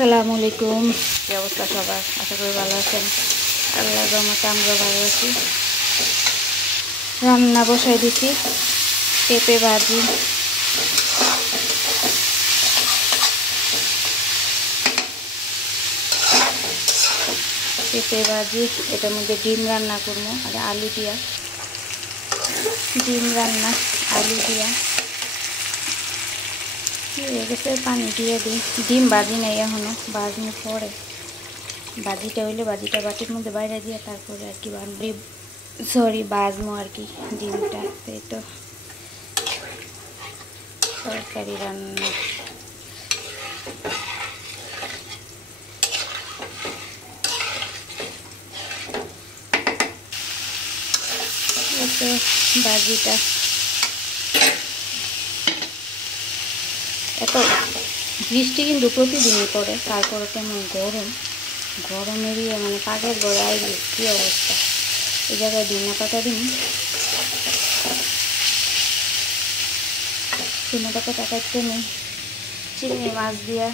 আসসালামু আলাইকুম। কি অবস্থা সবার? আশা করি ভালো আছেন। আল্লাহর রহমতে আমরা ভালো আছি। রান্না বসাই দিছি, পেঁপে ভাজি। পেঁপে ভাজি, এটার মধ্যে ডিম রান্না করবো আর আলু দিয়া। ডিম রান্না আলু দিয়া হয়ে গেছে, পানি দিয়ে দিই। ডিম ভাজি নাই এখনো, ভাজনি পরে। ভাজিটা হইলে ভাজিটা বাটির মধ্যে বাইরে দিয়ে তারপরে আর কি ভাজমো আর কি ডিমটা। এই তো তরকারি রান্না। ভাজিটা এত বৃষ্টি কিন্তু প্রতিদিনই পড়ে, তারপরে কেমন গরমেরই মানে পাকের গড়ে আইলে কী অবস্থা। এই জায়গায় ধনিয়া পাতা দিন, ধনিয়া পাতা কাটতে নেই। চিংড়ি মাছ দিয়া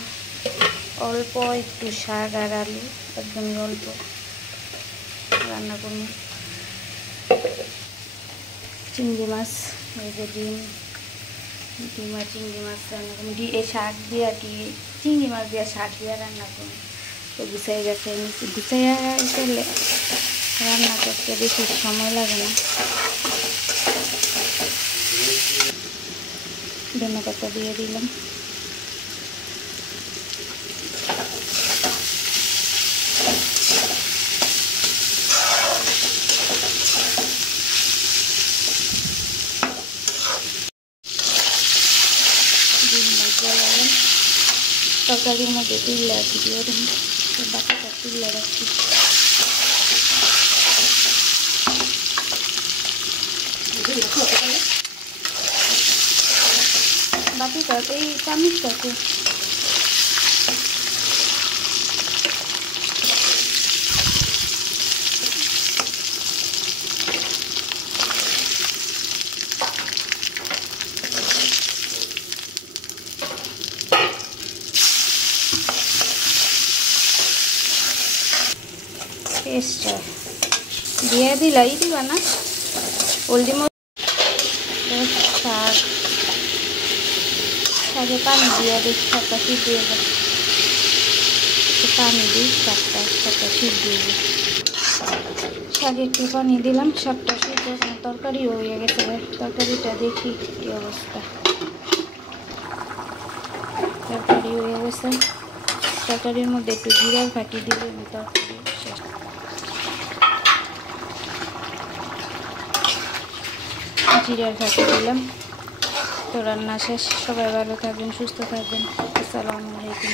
অল্প একটু শাক আর আলু, একদমই অল্প রান্না করব। চিংড়ি মাছ, এই যে ডিম আর চিংড়ি মাছ রান্না করবো। এই শাক দিয়ে আর কি, চিংড়ি মাছ দিয়ে শাক দিয়ে রান্না করবো। তো গুছাই গেছে, গুছাইয়া গেলে রান্না করতে বেশি সময় লাগে না। ধনিয়া পাতা দিয়ে দিলাম। তরকারির মধ্যে তুললে আর কি দিয়ে দিন, বাকিটা তুললে রাখছি। বাকিটা এই চামচটাকে পেস্টটা দিয়ে দিলাই দিবা না, হলদি শাকে পানি দিয়ে দিই, শাকটা সিদ্ধ হয়ে যাবে। পানি দিই, শাকটা সিদ্ধ হয়ে যায়। শাকে একটু পানি দিলাম, শাকটা সিদ্ধ। তরকারিও হয়ে গেছে, তরকারিটা দেখি কি অবস্থা। তরকারি হয়ে গেছে, তরকারির মধ্যে একটু জিরার ফাঁকি দিলে আমি তরকারি শেষ। জিরার ফাঁকি দিলাম। তো রান্না শেষ। সবাই ভালো থাকবেন, সুস্থ থাকবেন। আসসালামু আলাইকুম।